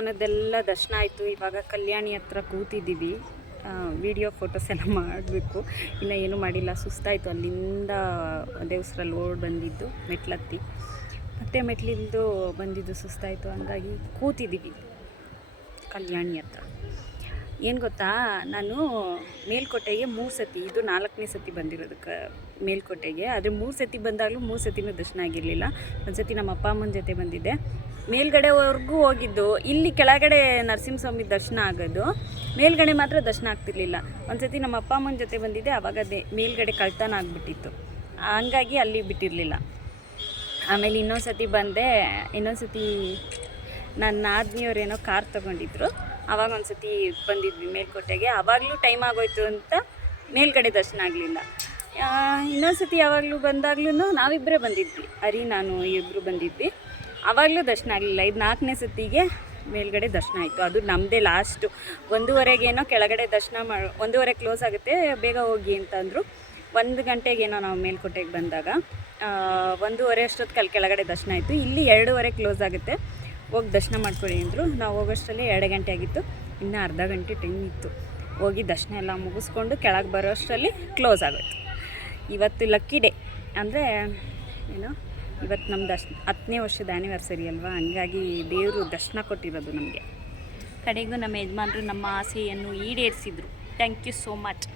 ದೇವಸ್ಥಾನದ್ದೆಲ್ಲ ದರ್ಶನ ಆಯಿತು. ಇವಾಗ ಕಲ್ಯಾಣಿ ಹತ್ರ ಕೂತಿದ್ದೀವಿ. ವಿಡಿಯೋ ಫೋಟೋಸ್ ಎಲ್ಲ ಮಾಡಬೇಕು. ಇನ್ನು ಏನೂ ಮಾಡಿಲ್ಲ. ಸುಸ್ತಾಯಿತು. ಅಲ್ಲಿಂದ ದೇವಸ್ಥರಲ್ಲಿ ಓಡ್ ಬಂದಿದ್ದು ಮೆಟ್ಲತ್ತಿ. ಮತ್ತೆ ಮೆಟ್ಲಿಂದು ಬಂದಿದ್ದು ಸುಸ್ತಾಯಿತು. ಹಂಗಾಗಿ ಕೂತಿದ್ದೀವಿ ಕಲ್ಯಾಣಿ ಹತ್ರ. ಏನು ಗೊತ್ತಾ? ನಾನು ಮೇಲ್ಕೋಟೆಗೆ ಮೂರು ಸತಿ, ಇದು ನಾಲ್ಕನೇ ಸತಿ ಬಂದಿರೋದು ಕ ಮೇಲ್ಕೋಟೆಗೆ. ಆದರೆ ಮೂರು ಸತಿ ಬಂದಾಗಲೂ ಮೂರು ಸತಿನೂ ದರ್ಶನ ಆಗಿರಲಿಲ್ಲ. ಒಂದು ಸತಿ ನಮ್ಮ ಅಪ್ಪ ಅಮ್ಮನ ಜೊತೆ ಬಂದಿದ್ದೆ. ಮೇಲ್ಗಡೆವರೆಗೂ ಹೋಗಿದ್ದು, ಇಲ್ಲಿ ಕೆಳಗಡೆ ನರಸಿಂಹಸ್ವಾಮಿ ದರ್ಶನ ಆಗೋದು. ಮೇಲ್ಗಡೆ ಮಾತ್ರ ದರ್ಶನ ಆಗ್ತಿರ್ಲಿಲ್ಲ. ಒಂದ್ಸತಿ ನಮ್ಮ ಅಪ್ಪ ಅಮ್ಮನ ಜೊತೆ ಬಂದಿದ್ದೆ ಆವಾಗ ದೇ, ಮೇಲ್ಗಡೆ ಕಳ್ತನ ಆಗಿಬಿಟ್ಟಿತ್ತು. ಹಂಗಾಗಿ ಅಲ್ಲಿ ಬಿಟ್ಟಿರಲಿಲ್ಲ. ಆಮೇಲೆ ಇನ್ನೊಂದು ಸತಿ ಬಂದೆ ಇನ್ನೊಂದು ಸತಿ ನನ್ನ ಆದ್ಮಿಯವ್ರೇನೋ ಕಾರ್ ತೊಗೊಂಡಿದ್ರು. ಆವಾಗ ಒಂದು ಸತಿ ಬಂದಿದ್ವಿ ಮೇಲ್ಕೋಟೆಗೆ. ಆವಾಗಲೂ ಟೈಮ್ ಆಗೋಯ್ತು ಅಂತ ಮೇಲ್ಗಡೆ ದರ್ಶನ ಆಗಲಿಲ್ಲ. ಇನ್ನೊಂದು ಸತಿ ಯಾವಾಗಲೂ ಬಂದಾಗ್ಲೂ ನಾವಿಬ್ಬರೇ ಬಂದಿದ್ವಿ. ಅರಿ, ನಾನು ಇಬ್ಬರು ಬಂದಿದ್ವಿ. ಆವಾಗಲೂ ದರ್ಶನ ಆಗಲಿಲ್ಲ. ಇದು ನಾಲ್ಕನೇ ಸತಿಗೆ ಮೇಲ್ಗಡೆ ದರ್ಶನ ಆಯಿತು. ಅದು ನಮ್ಮದೇ ಲಾಸ್ಟು ಒಂದೂವರೆಗೇನೋ ಕೆಳಗಡೆ ದರ್ಶನ ಮಾಡಿ ಒಂದೂವರೆ ಕ್ಲೋಸ್ ಆಗುತ್ತೆ. ಬೇಗ ಹೋಗಿ ಅಂತಂದರು ಒಂದು ಗಂಟೆಗೇನೋ ನಾವು ಮೇಲ್ಕೋಟೆಗೆ ಬಂದಾಗ ಒಂದೂವರೆ ಅಷ್ಟೊತ್ತು ಕಲ್ ಕೆಳಗಡೆ ದರ್ಶನ ಆಯಿತು. ಇಲ್ಲಿ ಎರಡೂವರೆ ಕ್ಲೋಸ್ ಆಗುತ್ತೆ. ಹೋಗಿ ದರ್ಶನ ಮಾಡ್ಕೊಳ್ಳಿ ಅಂದರು. ನಾವು ಹೋಗೋಷ್ಟರಲ್ಲಿ ಎರಡು ಗಂಟೆ ಆಗಿತ್ತು. ಇನ್ನೂ ಅರ್ಧ ಗಂಟೆ ಟೈಮ್ ಇತ್ತು. ಹೋಗಿ ದರ್ಶನ ಎಲ್ಲ ಮುಗಿಸ್ಕೊಂಡು ಕೆಳಗೆ ಬರೋ ಅಷ್ಟರಲ್ಲಿ ಕ್ಲೋಸ್ ಆಗುತ್ತೆ ಇವತ್ತು ಲಕ್ಕಿ ಡೇ ಅಂದರೆ, ಏನು ಇವತ್ತು ನಮ್ಮ ದಶ್ ಹತ್ತನೇ ವರ್ಷದ ಆ್ಯನಿವರ್ಸರಿ ಅಲ್ವಾ? ಹಂಗಾಗಿ ದೇವರು ದರ್ಶನ ಕೊಟ್ಟಿರೋದು ನಮಗೆ. ಕಡೆಗೂ ನಮ್ಮ ಯಜಮಾನರು ನಮ್ಮ ಆಸೆಯನ್ನು ಈಡೇರಿಸಿದ್ರು. ಥ್ಯಾಂಕ್ ಯು ಸೋ ಮಚ್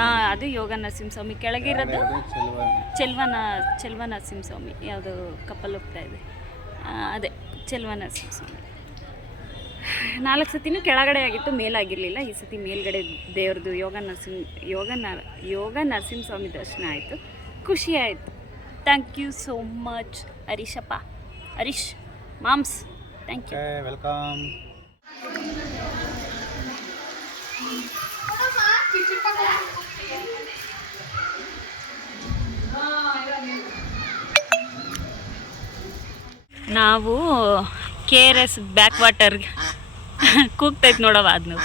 ಹಾಂ ಅದು ಯೋಗ ನರಸಿಂಹಸ್ವಾಮಿ. ಕೆಳಗಿರೋದು ಚೆಲುವ ಚೆಲ್ವನ. ಚೆಲ್ವ ನರಸಿಂಹಸ್ವಾಮಿ ಯಾವುದು ಕಪ್ಪಲ್ ಹೋಗ್ತಾ ಇದೆ. ಅದೇ ಚೆಲ್ವ ನರಸಿಂಹಸ್ವಾಮಿ ನಾಲ್ಕು ಸತಿನೂ ಕೆಳಗಡೆ ಆಗಿತ್ತು ಮೇಲಾಗಿರಲಿಲ್ಲ. ಈ ಸತಿ ಮೇಲ್ಗಡೆ ದೇವ್ರದ್ದು ಯೋಗ ನರಸಿಂಹ ಯೋಗ ನರ ಯೋಗ ನರಸಿಂಹಸ್ವಾಮಿ ದರ್ಶನ ಆಯಿತು. ಖುಷಿ ಆಯಿತು. Thank you so much ಹರೀಶಪ್ಪ. Harish ಮಾಮ್ಸ್ ಥ್ಯಾಂಕ್ ಯು ವೆಲ್ಕಮ್ ನಾವು K R S back water ಕೂಗ್ತೈತೆ ನೋಡವ ಅದನ್ನು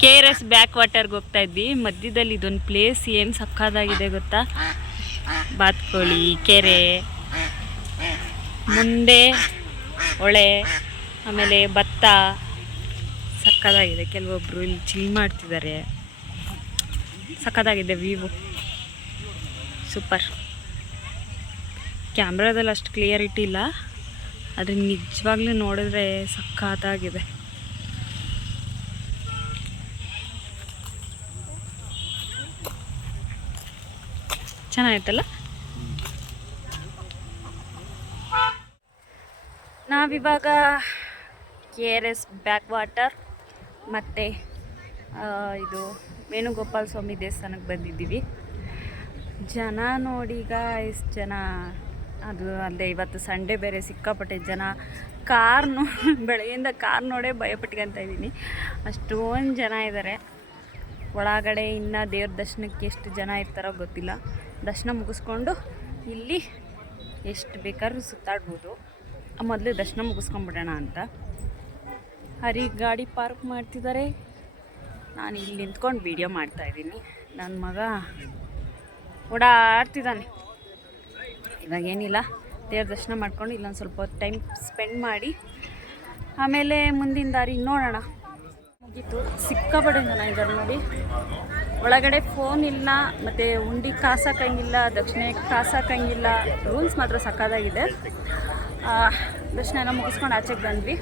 ಕೆ ಆರ್ ಎಸ್ ಬ್ಯಾಕ್ ವಾಟರ್ಗೆ ಹೋಗ್ತಾ ಇದ್ವಿ. ಮಧ್ಯದಲ್ಲಿ ಇದೊಂದು ಪ್ಲೇಸ್ ಏನು ಸಕ್ಕದಾಗಿದೆ ಗೊತ್ತಾ? ಬಾತ್ಕೋಳಿ, ಕೆರೆ, ಮುಂದೆ ಹೊಳೆ, ಆಮೇಲೆ ಭತ್ತ. ಸಕ್ಕದಾಗಿದೆ ಕೆಲವೊಬ್ಬರು ಇಲ್ಲಿ ಚಿಲ್ ಮಾಡ್ತಿದ್ದಾರೆ ಸಕ್ಕದಾಗಿದೆ ವ್ಯೂ ಸೂಪರ್ ಕ್ಯಾಮ್ರಾದಲ್ಲಿ ಅಷ್ಟು ಕ್ಲಿಯರಿಟಿ ಇಲ್ಲ. ಆದರೆ ನಿಜವಾಗ್ಲೂ ನೋಡಿದ್ರೆ ಸಖತ್ತಾಗಿದೆ. ಚೆನ್ನಾಗಿತ್ತಲ್ಲ? ನಾವಿವಾಗ K R S back water ಮತ್ತು ಇದು ವೇಣುಗೋಪಾಲ ಸ್ವಾಮಿ ದೇವಸ್ಥಾನಕ್ಕೆ ಬಂದಿದ್ದೀವಿ. ಜನ ನೋಡೀಗ ಎಷ್ಟು ಜನ ಅದು ಅಲ್ಲದೆ ಇವತ್ತು ಸಂಡೇ ಬೇರೆ ಸಿಕ್ಕಾಪಟ್ಟೆ ಜನ ಕಾರ್ ನೋ ಬೆಳಗ್ಗೆಯಿಂದ ಕಾರ್ ನೋಡೇ ಭಯಪಟ್ಕೊಂತ ಇದ್ದೀನಿ. ಅಷ್ಟೊಂದು ಜನ ಇದ್ದಾರೆ ಒಳಗಡೆ ಇನ್ನು ದೇವ್ರ ದರ್ಶನಕ್ಕೆ ಎಷ್ಟು ಜನ ಇರ್ತಾರೋ ಗೊತ್ತಿಲ್ಲ. ದರ್ಶನ ಮುಗಿಸ್ಕೊಂಡು ಇಲ್ಲಿ ಎಷ್ಟು ಬೇಕಾದ್ರೂ ಸುತ್ತಾಡ್ಬೋದು. ಮೊದಲು ದರ್ಶನ ಮುಗಿಸ್ಕೊಂಬಿಡೋಣ ಅಂತ. ಹರಿ ಗಾಡಿ ಪಾರ್ಕ್ ಮಾಡ್ತಿದ್ದಾರೆ ನಾನು ಇಲ್ಲಿ ನಿಂತ್ಕೊಂಡು ವೀಡಿಯೋ ಮಾಡ್ತಾಯಿದ್ದೀನಿ ನನ್ನ ಮಗ ಓಡಾಡ್ತಿದ್ದಾನೆ ಇವಾಗೇನಿಲ್ಲ. ದೇವ್ರ ದರ್ಶನ ಮಾಡ್ಕೊಂಡು ಇಲ್ಲೊಂದು ಸ್ವಲ್ಪ ಟೈಮ್ ಸ್ಪೆಂಡ್ ಮಾಡಿ, ಆಮೇಲೆ ಮುಂದಿನ ದಾರಿ ನೋಡೋಣ. ಮುಗೀತು. ಜನ ಇದ್ದಾರೆ ನೋಡಿ. ಒಳಗಡೆ ಫೋನ್ ಇಲ್ಲ, ಮತ್ತು ಉಂಡಿ ಕಾಸಾಕಂಗಿಲ್ಲ, ದಕ್ಷಿಣೆ ಕಾಸಾಕಂಗಿಲ್ಲ ರೂಲ್ಸ್ ಮಾತ್ರ ಸಕ್ಕದಾಗಿದೆ ದರ್ಶನ ಎಲ್ಲ ಮುಗಿಸ್ಕೊಂಡು ಆಚೆಗೆ ಬಂದ್ವಿ.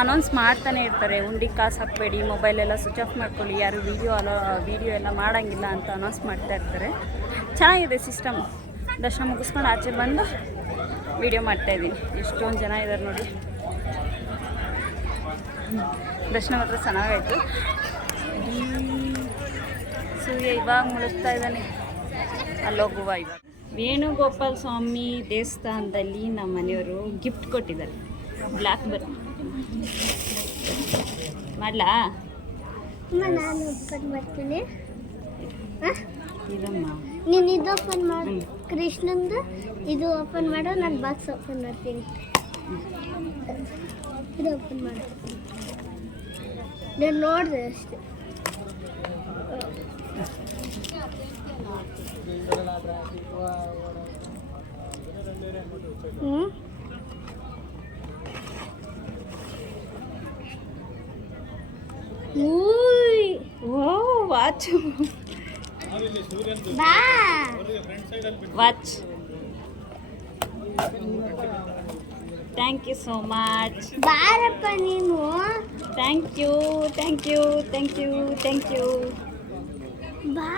ಅನೌನ್ಸ್ ಮಾಡ್ತಾನೆ ಇರ್ತಾರೆ, ಉಂಡಿ ಕಾಸು ಹಾಕಬೇಡಿ ಮೊಬೈಲೆಲ್ಲ ಸ್ವಿಚ್ ಆಫ್ ಮಾಡ್ಕೊಳ್ಳಿ, ಯಾರು ವೀಡಿಯೋ ಅಲೋ ವೀಡಿಯೋ ಎಲ್ಲ ಮಾಡೋಂಗಿಲ್ಲ ಅಂತ ಅನೌನ್ಸ್ ಮಾಡ್ತಾ ಇರ್ತಾರೆ. ಚೆನ್ನಾಗಿದೆ ಸಿಸ್ಟಮ್ ದರ್ಶನ ಮುಗಿಸ್ಕೊಂಡು ಆಚೆ ಬಂದು ವೀಡಿಯೋ ಮಾಡ್ತಾಯಿದ್ದೀನಿ ಎಷ್ಟೊಂದು ಜನ ಇದ್ದಾರೆ ನೋಡಿ. ದರ್ಶನ ಮಾತ್ರ ಚೆನ್ನಾಗಾಯಿತು. ಸೂರ್ಯ ಇವಾಗ ಮುಳುಗ್ತಾ ಇದ್ದಾನೆ. ಅಲ್ಲೋಗುವ ಇವಾಗ. ವೇಣುಗೋಪಾಲ್ ಸ್ವಾಮಿ ದೇವಸ್ಥಾನದಲ್ಲಿ ನಮ್ಮ ಮನೆಯವರು ಗಿಫ್ಟ್ ಕೊಟ್ಟಿದ್ದಾರೆ. ಬ್ಲ್ಯಾಕ್ ಬರ್ ಮಾಡಲಾ? ಇದಮ್ಮ ನೀನು ಇದು ಓಪನ್ ಮಾಡು. ಕೃಷ್ಣಂದು ಇದು ಓಪನ್ ಮಾಡೋ, ನಾನು ಬಾಕ್ಸ್ ಓಪನ್ ಮಾಡ್ತೀನಿ. ಇದು ಓಪನ್ ಮಾಡು. ನಾನು ನೋಡಿದೆ ಅಷ್ಟೇ. ಹ್ಞೂ ಓ watch watch thank you so much ಬಾರಪ್ಪ ನೀನು. Thank you thank you thank you thank you ಬಾ.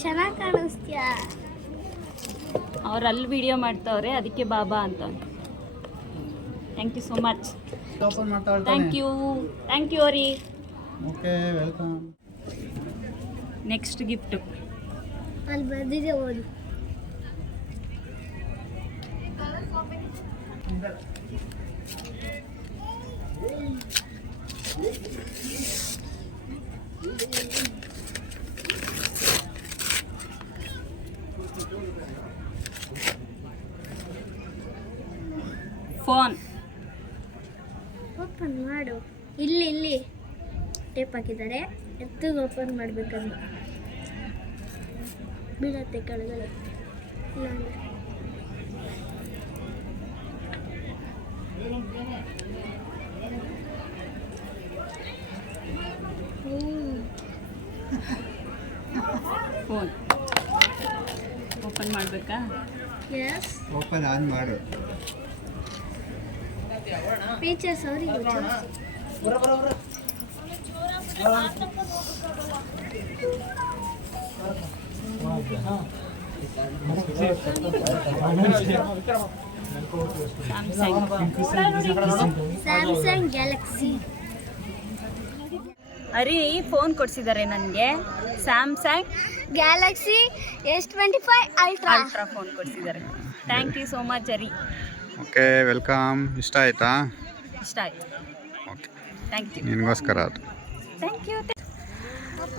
ಚೆನ್ನಾಗಿ ಕಾಣಿಸ್ತೀಯ? ಅವ್ರು ಅಲ್ಲಿ ವಿಡಿಯೋ ಮಾಡ್ತಾವ್ರೆ ಅದಕ್ಕೆ ಬಾಬಾ ಅಂತ. Thank you so much thank you thank you ರೀ ಓಕೆ ವೆಲ್ಕಮ್ ನೆಕ್ಸ್ಟ್ ಗಿಫ್ಟು ಅಲ್ಲಿ ಬಂದಿದೆ ಓದು ಫೋನ್ ಓಪನ್ ಮಾಡು ಇಲ್ಲಿ ಇಲ್ಲಿ ಟೇಪ್ ಹಾಕಿದ್ದಾರೆ. ಎತ್ತಿಗೆ ಓಪನ್ ಮಾಡ್ಬೇಕಂದು ಬೀಳತ್ತೆ ಕೆಳಗಡೆ. ಇಲ್ಲ ಫೋನ್ ಓಪನ್ ಮಾಡಬೇಕಾ? ಎಸ್ ಓಪನ್ ಆನ್ ಮಾಡು. ಫೀಚರ್ಸ್ ಅವ್ರಿಗೆ. ಸ್ಯಾಮ್ಸಂಗ್ ಸ್ಯಾಮ್ಸಂಗ್ ಗ್ಯಾಲಕ್ಸಿ ಅರಿ ಫೋನ್ ಕೊಡ್ಸಿದ್ದಾರೆ ನನಗೆ. Samsung Galaxy S twenty five Ultra Ultra phone ಕೊಡ್ಸಿದ್ದಾರೆ thank you so much ಅರಿ. ಓಕೆ ವೆಲ್ಕಮ್ ಇಷ್ಟ ಆಯ್ತಾ? ಇಷ್ಟ ಆಯ್ತು. ಓಕೆ ಥ್ಯಾಂಕ್ ಯು ನಿನಗೋಸ್ಕರ ಅದು. ಥ್ಯಾಂಕ್ ಯು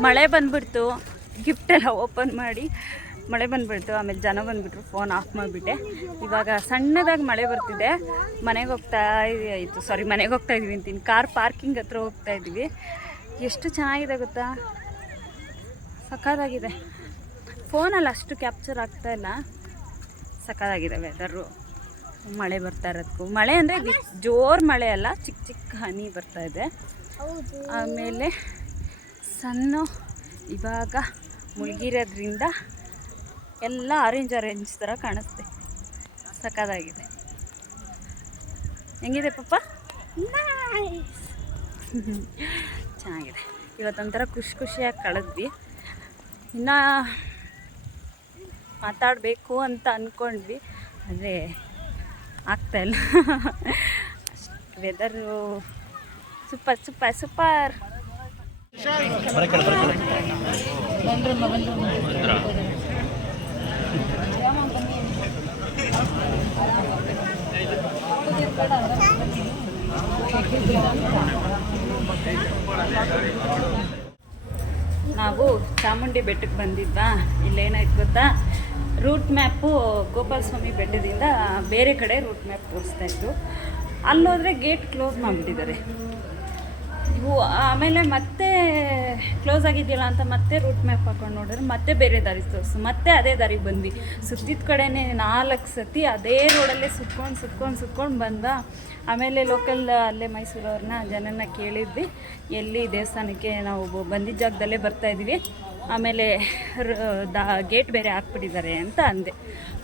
ಮಳೆ ಬಂದ್ಬಿಡ್ತು. ಗಿಫ್ಟ್ ಎಲ್ಲ ಓಪನ್ ಮಾಡಿ ಮಳೆ ಬಂದ್ಬಿಡ್ತು. ಆಮೇಲೆ ಜನ ಬಂದುಬಿಟ್ರು ಫೋನ್ ಆಫ್ ಮಾಡಿಬಿಟ್ಟೆ. ಇವಾಗ ಸಣ್ಣದಾಗಿ ಮಳೆ ಬರ್ತಿದೆ. ಮನೆಗೆ ಹೋಗ್ತಾ ಆಯಿತು ಸಾರಿ ಮನೆಗೆ ಹೋಗ್ತಾ ಇದ್ವಿ ಅಂತೀನಿ. ಕಾರ್ ಪಾರ್ಕಿಂಗ್ ಹತ್ರ ಹೋಗ್ತಾ ಇದ್ದೀವಿ. ಎಷ್ಟು ಚೆನ್ನಾಗಿದೆ ಗೊತ್ತಾ? ಸಖತ್ತಾಗಿದೆ. ಫೋನಲ್ಲಿ ಅಷ್ಟು ಕ್ಯಾಪ್ಚರ್ ಆಗ್ತಾ ಇಲ್ಲ. ಸಕ್ಕತ್ತಾಗಿದೆ ವೆದರು ಮಳೆ ಬರ್ತಾ ಇರೋದಕ್ಕೂ ಮಳೆ ಅಂದರೆ ಜೋರು ಮಳೆ ಅಲ್ಲ ಚಿಕ್ಕ ಚಿಕ್ಕ ಹನಿ ಬರ್ತಾ ಇದೆ. ಆಮೇಲೆ ಸಣ್ಣ ಇವಾಗ ಮುಳುಗಿರೋದ್ರಿಂದ ಎಲ್ಲ ಆರೆಂಜ್ ಆರೆಂಜ್ ಥರ ಕಾಣಿಸ್ತೆ. ಸಕ್ಕದಾಗಿದೆ ಹೆಂಗಿದೆ ಪಪ್ಪ? ಚೆನ್ನಾಗಿದೆ. ಇವತ್ತೊಂಥರ ಖುಷಿ ಖುಷಿಯಾಗಿ ಕಳೆದ್ವಿ. ಇನ್ನು ಮಾತಾಡಬೇಕು ಅಂತ ಅಂದ್ಕೊಂಡ್ವಿ ಆದರೆ ಆಗ್ತಾಯಿಲ್ಲ ವೆದರು ಸೂಪರ್ ಸೂಪರ್ ಸೂಪರ್. ನಾವು ಚಾಮುಂಡಿ ಬೆಟ್ಟಕ್ಕೆ ಬಂದಿದ್ವಾ? ಇಲ್ಲೇನಾಯ್ತು ಗೊತ್ತಾ? ರೂಟ್ ಮ್ಯಾಪು ಗೋಪಾಲ ಸ್ವಾಮಿ ಬೆಟ್ಟದಿಂದ ಬೇರೆ ಕಡೆ ರೂಟ್ ಮ್ಯಾಪ್ ತೋರಿಸ್ತಾ ಇತ್ತು. ಅಲ್ಲೋದ್ರೆ ಗೇಟ್ ಕ್ಲೋಸ್ ಮಾಡಿಬಿಟ್ಟಿದ್ದಾರೆ. ಆಮೇಲೆ ಮತ್ತೆ ಕ್ಲೋಸ್ ಆಗಿದೆಯಲ್ಲ ಅಂತ ಮತ್ತೆ ರೂಟ್ ಮ್ಯಾಪ್ ಹಾಕೊಂಡು ನೋಡಿದ್ರೆ ಮತ್ತೆ ಬೇರೆ ದಾರಿ ತೋರಿಸು. ಮತ್ತೆ ಅದೇ ದಾರಿಗೆ ಬಂದ್ವಿ. ಸುತ್ತಿದ ಕಡೆನೇ ನಾಲ್ಕು ಸತಿ ಅದೇ ರೋಡಲ್ಲೇ ಸುತ್ಕೊಂಡು ಸುತ್ಕೊಂಡು ಸುತ್ಕೊಂಡು ಬಂದ. ಆಮೇಲೆ ಲೋಕಲ್ ಅಲ್ಲೇ ಮೈಸೂರವ್ರನ್ನ ಜನನ ಕೇಳಿದ್ವಿ. ಎಲ್ಲಿ ದೇವಸ್ಥಾನಕ್ಕೆ ನಾವು ಬಂದಿದ್ದ ಜಾಗದಲ್ಲೇ ಬರ್ತಾ ಇದ್ವಿ. ಆಮೇಲೆ ದಾ ಗೇಟ್ ಬೇರೆ ಹಾಕ್ಬಿಟ್ಟಿದ್ದಾರೆ ಅಂತ ಅಂದೆ,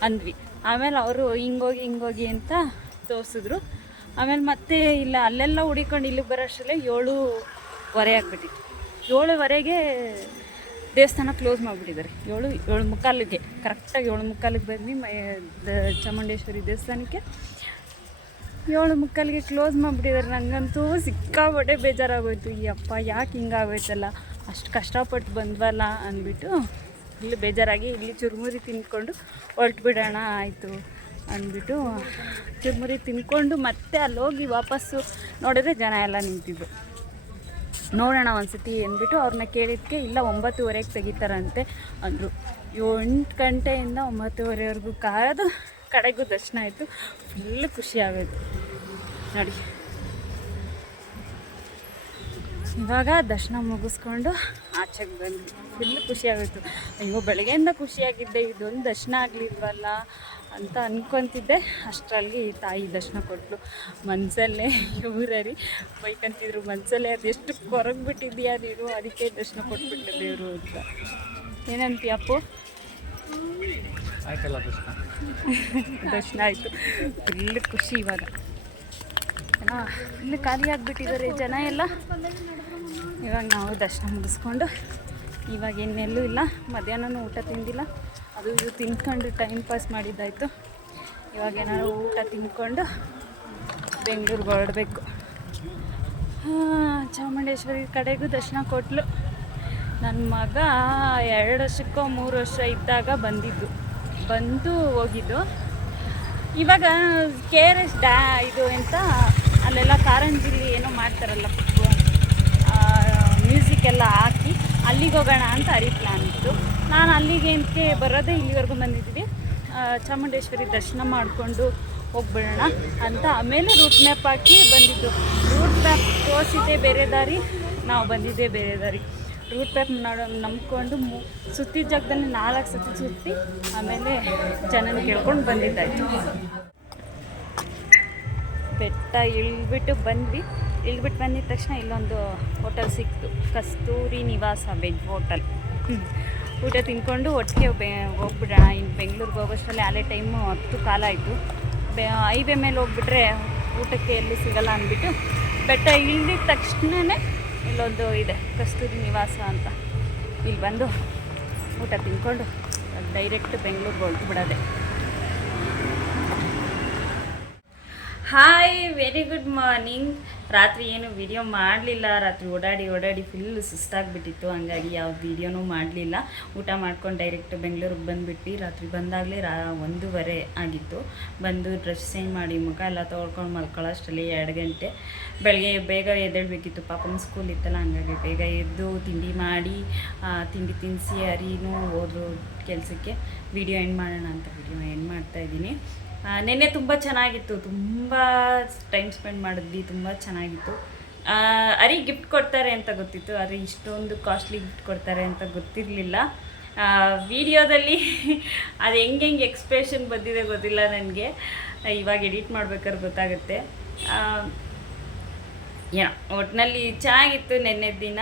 ಅಂದ್ವಿ. ಆಮೇಲೆ ಅವರು ಹಿಂಗೋಗಿ ಹಿಂಗೋಗಿ ಅಂತ ತೋರಿಸಿದ್ರು. ಆಮೇಲೆ ಮತ್ತೆ ಇಲ್ಲ, ಅಲ್ಲೆಲ್ಲ ಹುಡಿಕೊಂಡು ಇಲ್ಲಿಗೆ ಬರೋ ಅಷ್ಟರಲ್ಲೇ ಏಳುವರೆ ಆಗಿಬಿಟ್ಟಿತ್ತು. ಏಳುವರೆಗೆ ದೇವಸ್ಥಾನ ಕ್ಲೋಸ್ ಮಾಡಿಬಿಟ್ಟಿದ್ದಾರೆ. ಏಳು ಏಳು ಮುಕ್ಕಾಲಿಗೆ ಕರೆಕ್ಟಾಗಿ ಏಳು ಮುಕ್ಕಾಲಿಗೆ ಬನ್ನಿ, ಮೈ ಚಾಮುಂಡೇಶ್ವರಿ ದೇವಸ್ಥಾನಕ್ಕೆ. ಏಳು ಮುಕ್ಕಾಲಿಗೆ ಕ್ಲೋಸ್ ಮಾಡಿಬಿಟ್ಟಿದ್ದಾರೆ. ನನಗಂತೂ ಸಿಕ್ಕಾಪಟ್ಟೆ ಬೇಜಾರಾಗೋಯ್ತು. ಈ ಅಪ್ಪ ಯಾಕೆ ಹಿಂಗಾಗೋಯ್ತಲ್ಲ? ಅಷ್ಟು ಕಷ್ಟಪಟ್ಟು ಬಂದ್ವಲ್ಲ ಅಂದ್ಬಿಟ್ಟು, ಇಲ್ಲಿ ಬೇಜಾರಾಗಿ ಇಲ್ಲಿ ಚುರುಮುರಿ ತಿಂದ್ಕೊಂಡು ಹೊರಟು ಬಿಡೋಣ ಆಯಿತು. ಅಂದ್ಬಿಟ್ಟು ಚುರುಮುರಿ ತಿನ್ಕೊಂಡು ಮತ್ತೆ ಅಲ್ಲಿ ಹೋಗಿ ವಾಪಸ್ಸು ನೋಡಿದ್ರೆ ಜನ ಎಲ್ಲ ನಿಂತಿದ್ರು. ನೋಡೋಣ ಒಂದ್ಸತಿ ಅಂದ್ಬಿಟ್ಟು ಅವ್ರನ್ನ ಕೇಳಿದ್ಕೆ ಇಲ್ಲ, ಒಂಬತ್ತುವರೆಗೆ ತೆಗಿತಾರಂತೆ ಅಂದರು. ಎಂಟು ಗಂಟೆಯಿಂದ ಒಂಬತ್ತುವರೆವರೆಗೂ ಕಾಯೋದು ಕಡೆಗೂ ದರ್ಶನ ಆಯಿತು. ಫುಲ್ ಖುಷಿ ಆಗೋದು ನೋಡಿ. ಇವಾಗ ದರ್ಶನ ಮುಗಿಸ್ಕೊಂಡು ಆಚೆಗೆ ಬಂದ್ವಿ. ಫುಲ್ ಖುಷಿ ಅಯ್ಯೋ, ಬೆಳಗ್ಗೆಯಿಂದ ಖುಷಿಯಾಗಿದ್ದೆ. ಇದೊಂದು ದರ್ಶನ ಆಗಲಿಲ್ವಲ್ಲ? ಅಂತ ಅಂದ್ಕೊತಿದ್ದೆ ಅಷ್ಟರಲ್ಲಿ ತಾಯಿ ದರ್ಶನ ಕೊಟ್ಟಲು ಮನಸಲ್ಲೇ ಇವರರಿ ಬೈಕಂತಿದ್ರು ಮನಸಲ್ಲೇ ಅದೆಷ್ಟು ಕೊರಗ್ಬಿಟ್ಟಿದ್ಯಾ ನೀನು? ಅದಕ್ಕೆ ದರ್ಶನ ಕೊಟ್ಬಿಟ್ಟು ದೇವರು ಅಂತ. ಏನಂತೀಯಪ್ಪು ಆಯ್ತಲ್ಲ ದರ್ಶನ? ದರ್ಶನ ಆಯಿತು. ಫುಲ್ ಖುಷಿ ಇವಾಗ. ಜನ ಇಲ್ಲಿ ಖಾಲಿ ಆಗಿಬಿಟ್ಟಿದ್ದಾರೆ ಜನ ಎಲ್ಲ. ಇವಾಗ ನಾವು ದರ್ಶನ ಮುಗಿಸ್ಕೊಂಡು ಇವಾಗ ಇನ್ನೆಲ್ಲೂ ಇಲ್ಲ. ಮಧ್ಯಾಹ್ನನೂ ಊಟ ತಿಂದಿಲ್ಲ. ಅದು ಇದು ತಿನ್ಕೊಂಡು ಟೈಮ್ ಪಾಸ್ ಮಾಡಿದ್ದಾಯಿತು. ಇವಾಗ ಏನಾದ್ರು ಊಟ ತಿನ್ಕೊಂಡು ಬೆಂಗಳೂರಿಗೆ ಹೊರಡಬೇಕು. ಚಾಮುಂಡೇಶ್ವರಿ ಕಡೆಗೂ ದರ್ಶನ ಕೊಟ್ಲು. ನನ್ನ ಮಗ ಎರಡು ವರ್ಷಕ್ಕೋ ಮೂರು ವರ್ಷ ಇದ್ದಾಗ ಬಂದಿದ್ದು. ಬಂದು ಹೋಗಿದ್ದು. ಇವಾಗ ಕೆ ಆರ್ ಎಸ್ ಡ್ಯಾ ಇದು ಅಂತ ಅಲ್ಲೆಲ್ಲ ಕಾರಂಜಿಲಿ ಏನೋ ಮಾಡ್ತಾರಲ್ಲ ಮ್ಯೂಸಿಕ್ ಎಲ್ಲ ಹಾಕಿ ಅಲ್ಲಿಗೆ ಹೋಗೋಣ ಅಂತ ಅರಿ ಪ್ಲ್ಯಾನ್ ನಾನು ಅಲ್ಲಿಗೆ ಏನಕ್ಕೆ ಬರೋದೇ ಇಲ್ಲಿವರೆಗೂ ಬಂದಿದ್ದೀವಿ. ಚಾಮುಂಡೇಶ್ವರಿ ದರ್ಶನ ಮಾಡಿಕೊಂಡು ಹೋಗ್ಬಿಡೋಣ ಅಂತ ಆಮೇಲೆ ರೂಟ್ ಮ್ಯಾಪ್ ಹಾಕಿ ಬಂದಿದ್ದು. ರೂಟ್ ಮ್ಯಾಪ್ ತೋರಿಸಿದ್ದೆ ಬೇರೆ ದಾರಿ, ನಾವು ಬಂದಿದ್ದೆ ಬೇರೆ ದಾರಿ. ರೂಟ್ ಮ್ಯಾಪ್ ನೋಡೋ, ನಂಬ್ಕೊಂಡು ಮು ಸುತ್ತಿದ ಜಾಗದಲ್ಲಿ ನಾಲ್ಕು ಸುತ್ತಿ ಸುತ್ತಿ ಆಮೇಲೆ ಜನನ ಕೇಳ್ಕೊಂಡು ಬಂದಿದ್ದಾಯಿತು. ಬೆಟ್ಟ ಇಳ್ಬಿಟ್ಟು ಬಂದ್ವಿ. ಇಳ್ಬಿಟ್ಟು ಬಂದಿದ ತಕ್ಷಣ ಇಲ್ಲೊಂದು ಹೋಟೆಲ್ ಸಿಕ್ತು. ಕಸ್ತೂರಿ ನಿವಾಸ ವೆಜ್ ಹೋಟೆಲ್ ಊಟ ತಿನ್ಕೊಂಡು ಒಟ್ಟಿಗೆ ಬೆ, ಹೋಗ್ಬಿಡೋಣ. ಇನ್ನು ಬೆಂಗಳೂರಿಗೆ ಹೋಗೋಷ್ಟರಲ್ಲಿ ಅಲ್ಲೇ ಟೈಮು ಹತ್ತು ಕಾಲ ಆಯಿತು. ಬೆ ಹೈವೇ ಮೇಲೆ ಹೋಗ್ಬಿಟ್ರೆ ಊಟಕ್ಕೆ ಎಲ್ಲೂ ಸಿಗಲ್ಲ ಅಂದ್ಬಿಟ್ಟು ಬೆಟ್ಟ ಇಳಿದ ತಕ್ಷಣವೇ ಇಲ್ಲೊಂದು ಇದೆ, ಕಸ್ತೂರಿ ನಿವಾಸ ಅಂತ. ಇಲ್ಲಿ ಬಂದು ಊಟ ತಿನ್ಕೊಂಡು ಡೈರೆಕ್ಟ್ ಬೆಂಗಳೂರಿಗೆ ಹೊರಟು ಬಿಡೋದೆ. ಹಾಯ್ ವೆರಿ ಗುಡ್ ಮಾರ್ನಿಂಗ್ ರಾತ್ರಿ ಏನು ವಿಡಿಯೋ ಮಾಡಲಿಲ್ಲ, ರಾತ್ರಿ ಓಡಾಡಿ ಓಡಾಡಿ ಫುಲ್ ಸುಸ್ತಾಗಿಬಿಟ್ಟಿತ್ತು, ಹಂಗಾಗಿ ಯಾವ ವಿಡಿಯೋನೂ ಮಾಡಲಿಲ್ಲ. ಊಟ ಮಾಡ್ಕೊಂಡು ಡೈರೆಕ್ಟ್ ಬೆಂಗಳೂರಿಗೆ ಬಂದುಬಿಟ್ವಿ. ರಾತ್ರಿ ಬಂದಾಗಲೇ ರಾ ಒಂದೂವರೆ ಆಗಿತ್ತು. ಬಂದು ಡ್ರೆಸ್ ಚೇಂಜ್ ಮಾಡಿ ಮುಖ ಎಲ್ಲ ತೊಳ್ಕೊಂಡು ಮಲ್ಕೊಳ್ಳೋಷ್ಟರಲ್ಲಿ ಎರಡು ಗಂಟೆ. ಬೆಳಗ್ಗೆ ಬೇಗ ಎದ್ದೇಳಬೇಕಿತ್ತು. ಪಾಪನ ಸ್ಕೂಲ್ ಇತ್ತಲ್ಲ, ಹಂಗಾಗಿ ಬೇಗ ಎದ್ದು ತಿಂಡಿ ಮಾಡಿ ತಿಂಡಿ ತಿನ್ನಿಸಿ ಅರಿನೂ ಹೋದ್ರು ಕೆಲಸಕ್ಕೆ. ವಿಡಿಯೋ ಎಂಡ್ ಮಾಡೋಣ ಅಂತ ವಿಡಿಯೋ ಎಂಡ್ ಮಾಡ್ತಾಯಿದ್ದೀನಿ ನೆನ್ನೆ ತುಂಬ ಚೆನ್ನಾಗಿತ್ತು. ತುಂಬ ಟೈಮ್ ಸ್ಪೆಂಡ್ ಮಾಡಿದ್ವಿ, ತುಂಬ ಚೆನ್ನಾಗಿತ್ತು. ಅರಿ ಗಿಫ್ಟ್ ಕೊಡ್ತಾರೆ ಅಂತ ಗೊತ್ತಿತ್ತು. ಆದರೆ ಇಷ್ಟೊಂದು ಕಾಸ್ಟ್ಲಿ ಗಿಫ್ಟ್ ಕೊಡ್ತಾರೆ ಅಂತ ಗೊತ್ತಿರಲಿಲ್ಲ. ವಿಡಿಯೋದಲ್ಲಿ ಅದು ಹೆಂಗೆ ಹೆಂಗೆ ಎಕ್ಸ್ಪ್ರೆಷನ್ ಬಂದಿದೆ ಗೊತ್ತಿಲ್ಲ ನನಗೆ. ಇವಾಗ ಎಡಿಟ್ ಮಾಡ್ಬೇಕಾದ್ರೆ ಗೊತ್ತಾಗುತ್ತೆ. ಏನೋ ಒಟ್ಟಿನಲ್ಲಿ ಚೆನ್ನಾಗಿತ್ತು ನೆನ್ನೆ ದಿನ.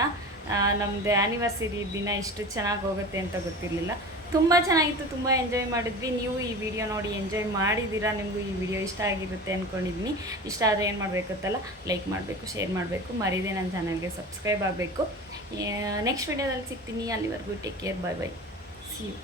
ನಮ್ಮದು ಆ್ಯನಿವರ್ಸರಿ ದಿನ ಇಷ್ಟು ಚೆನ್ನಾಗಿ ಹೋಗುತ್ತೆ ಅಂತ ಗೊತ್ತಿರಲಿಲ್ಲ. ತುಂಬ ಚೆನ್ನಾಗಿತ್ತು, ತುಂಬ ಎಂಜಾಯ್ ಮಾಡಿದ್ವಿ. ನೀವು ಈ ವಿಡಿಯೋ ನೋಡಿ ಎಂಜಾಯ್ ಮಾಡಿದ್ದೀರಾ? ನಿಮಗೂ ಈ ವಿಡಿಯೋ ಇಷ್ಟ ಆಗಿರುತ್ತೆ ಅಂದ್ಕೊಂಡಿದ್ದೀನಿ ಇಷ್ಟ ಆದರೆ ಏನು ಮಾಡಬೇಕಂತಲ್ಲ ಲೈಕ್ ಮಾಡಬೇಕು ಶೇರ್ ಮಾಡಬೇಕು. ಮರಿದೇ ನನ್ನ ಚಾನಲ್ಗೆ ಸಬ್ಸ್ಕ್ರೈಬ್ ಆಗಬೇಕು. ನೆಕ್ಸ್ಟ್ ವಿಡಿಯೋದಲ್ಲಿ ಸಿಗ್ತೀನಿ. ಅಲ್ಲಿವರೆಗೂ take care bye bye see you